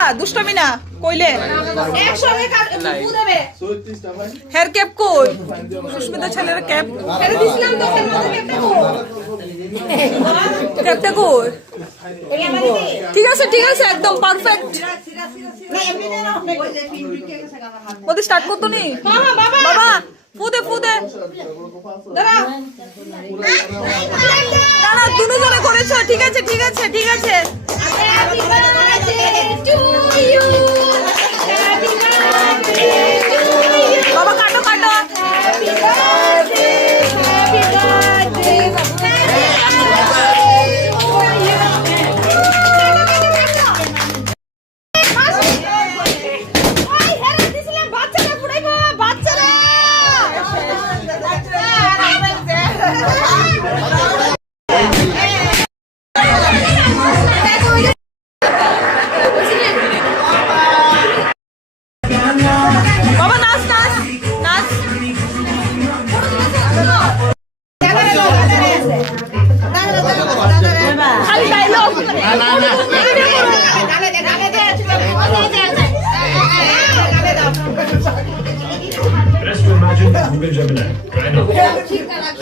দুষ্টমি না কইলে হেয়ার ক্যাপ কই সুস্মিতা ছেলের ক্যাপ ক্যাপটা কই ঠিক আছে একদম পারফেক্ট ওদের স্টার্ট করতো নি বাবা ফুদে দাঁড়া দুজনে করেছো ঠিক আছে বাবা কাটো বাবা নাচ খালি dialogue Press to imagine Google Gemini. Try now.